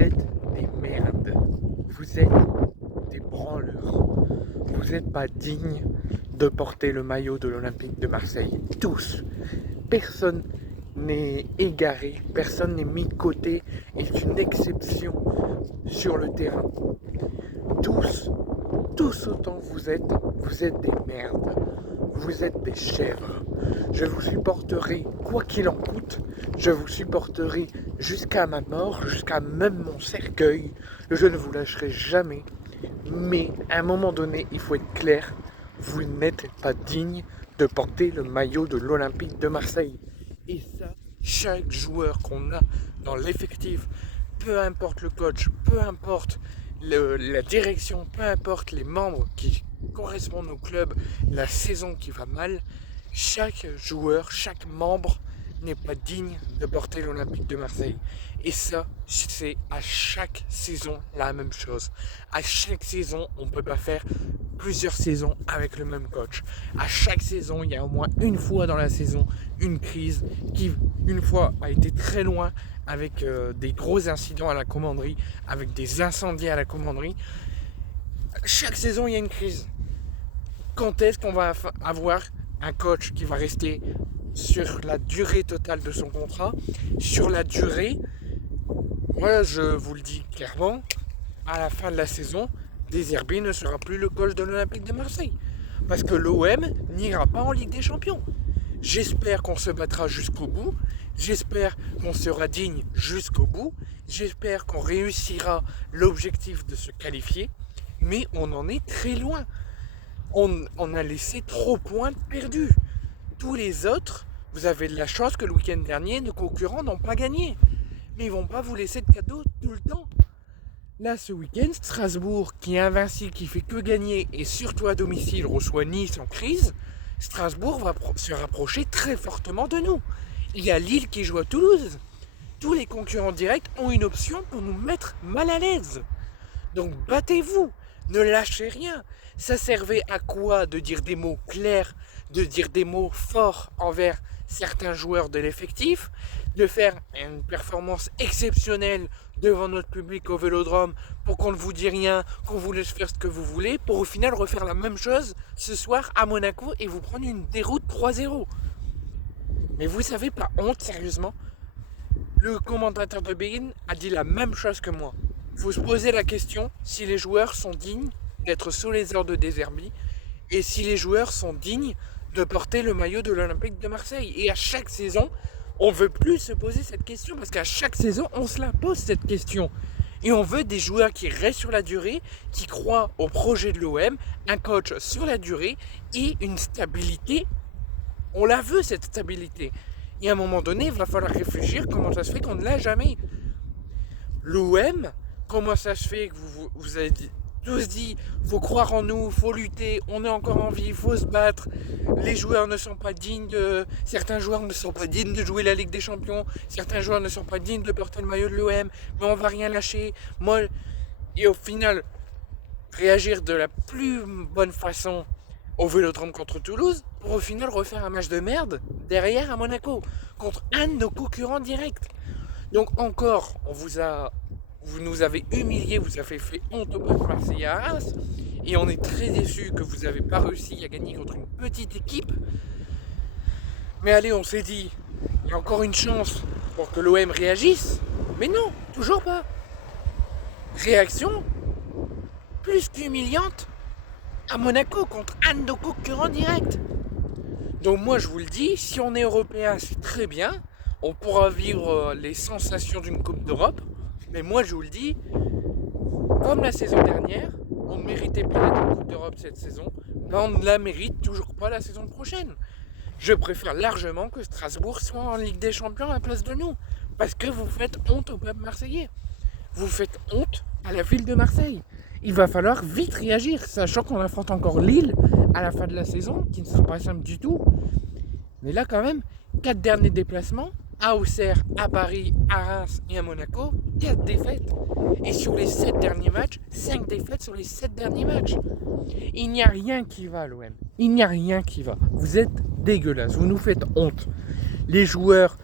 Vous êtes des merdes. Vous êtes des branleurs. Vous n'êtes pas dignes de porter le maillot de l'Olympique de Marseille. Tous. Personne n'est égaré, personne n'est mis de côté, est une exception sur le terrain. Tous autant vous êtes des merdes. Vous êtes des chèvres. Je vous supporterai quoi qu'il en coûte. Je vous supporterai jusqu'à ma mort, jusqu'à même mon cercueil. Je ne vous lâcherai jamais. Mais à un moment donné, il faut être clair. Vous n'êtes pas digne de porter le maillot de l'Olympique de Marseille. Et ça, chaque joueur qu'on a dans l'effectif, peu importe le coach, peu importe la direction, peu importe les membres qui correspondent au club, la saison qui va mal, chaque joueur, chaque membre n'est pas digne de porter l'Olympique de Marseille. Et ça, c'est à chaque saison la même chose. À chaque saison, on ne peut pas faire plusieurs saisons avec le même coach. À chaque saison, il y a au moins une fois dans la saison une crise qui, une fois, a été très loin avec des gros incidents à la commanderie, avec des incendies à la commanderie. Chaque saison, il y a une crise. Quand est-ce qu'on va avoir un coach qui va rester sur la durée totale de son contrat? Sur la durée, moi je vous le dis clairement, à la fin de la saison, De Zerbi ne sera plus le coach de l'Olympique de Marseille. Parce que l'OM n'ira pas en Ligue des Champions. J'espère qu'on se battra jusqu'au bout. J'espère qu'on sera digne jusqu'au bout. J'espère qu'on réussira l'objectif de se qualifier. Mais on en est très loin. On a laissé trop de points perdus. Tous les autres, vous avez de la chance que le week-end dernier, nos concurrents n'ont pas gagné. Mais ils vont pas vous laisser de cadeaux tout le temps. Là, ce week-end, Strasbourg, qui est invincible, qui fait que gagner, et surtout à domicile, reçoit Nice en crise. Strasbourg va se rapprocher très fortement de nous. Il y a Lille qui joue à Toulouse. Tous les concurrents directs ont une option pour nous mettre mal à l'aise. Donc battez-vous, ne lâchez rien. Ça servait à quoi de dire des mots clairs, de dire des mots forts envers certains joueurs de l'effectif, de faire une performance exceptionnelle devant notre public au Vélodrome pour qu'on ne vous dise rien, qu'on vous laisse faire ce que vous voulez, pour au final refaire la même chose ce soir à Monaco et vous prendre une déroute 3-0. Mais vous savez, pas honte, sérieusement? Le commentateur de Bein a dit la même chose que moi. Il faut se poser la question si les joueurs sont dignes d'être sous les ordres de De Zerbi et si les joueurs sont dignes de porter le maillot de l'Olympique de Marseille. Et à chaque saison, on ne veut plus se poser cette question parce qu'à chaque saison, on se la pose cette question. Et on veut des joueurs qui restent sur la durée, qui croient au projet de l'OM, un coach sur la durée et une stabilité. On la veut, cette stabilité. Et à un moment donné, il va falloir réfléchir comment ça se fait qu'on ne l'a jamais. L'OM, comment ça se fait que vous avez tous dit, faut croire en nous, faut lutter, on est encore en vie, il faut se battre. Les joueurs ne sont pas dignes de... Certains joueurs ne sont pas dignes de jouer la Ligue des Champions. Certains joueurs ne sont pas dignes de porter le maillot de l'OM. Mais on va rien lâcher. Moi, et au final, réagir de la plus bonne façon au Vélodrome contre Toulouse, pour au final refaire un match de merde derrière à Monaco, contre un de nos concurrents directs. Donc encore, vous nous avez humiliés, vous avez fait honte au peuple marseillais à Reims, et on est très déçus que vous n'avez pas réussi à gagner contre une petite équipe. Mais allez, on s'est dit, il y a encore une chance pour que l'OM réagisse, mais non, toujours pas. Réaction plus qu'humiliante à Monaco contre un de nos concurrents directs. Donc moi je vous le dis, si on est européen, c'est très bien, on pourra vivre les sensations d'une Coupe d'Europe, mais moi je vous le dis, comme la saison dernière, on ne méritait pas d'être en Coupe d'Europe cette saison, mais on ne la mérite toujours pas la saison prochaine. Je préfère largement que Strasbourg soit en Ligue des Champions à la place de nous, parce que vous faites honte au peuple marseillais. Vous faites honte à la ville de Marseille. Il va falloir vite réagir, sachant qu'on affronte encore Lille à la fin de la saison, qui ne sera pas simple du tout. Mais là quand même, 4 derniers déplacements, à Auxerre, à Paris, à Reims et à Monaco, 4 défaites. Et sur les 7 derniers matchs, 5 défaites sur les 7 derniers matchs. Il n'y a rien qui va, l'OM. Il n'y a rien qui va. Vous êtes dégueulasse, vous nous faites honte. Les joueurs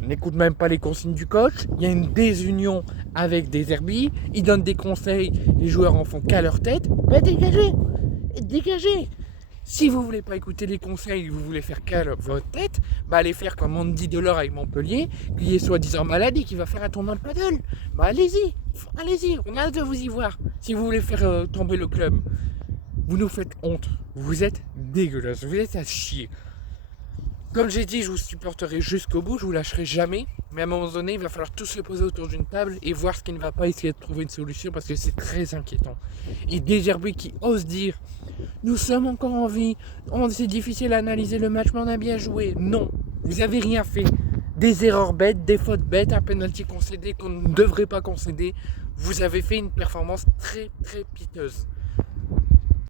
n'écoute même pas les consignes du coach. Il y a une désunion avec des Derby. Ils donnent des conseils, les joueurs en font qu'à leur tête. Bah dégagez, dégagez. Si vous voulez pas écouter les conseils, vous voulez faire qu'à votre tête, bah allez faire comme Andy Delors avec Montpellier, qui est soi-disant malade et qui va faire un tournoi de paddle. Bah allez-y, on a hâte de vous y voir. Si vous voulez faire tomber le club, vous nous faites honte. Vous êtes dégueulasse, vous êtes à chier. Comme j'ai dit, je vous supporterai jusqu'au bout, je vous lâcherai jamais. Mais à un moment donné, il va falloir tous se poser autour d'une table et voir ce qui ne va pas, essayer de trouver une solution parce que c'est très inquiétant. Et des Derby qui osent dire nous sommes encore en vie, c'est difficile à analyser le match, mais on a bien joué. Non, vous avez rien fait. Des erreurs bêtes, des fautes bêtes, un penalty concédé qu'on ne devrait pas concéder. Vous avez fait une performance très très piteuse.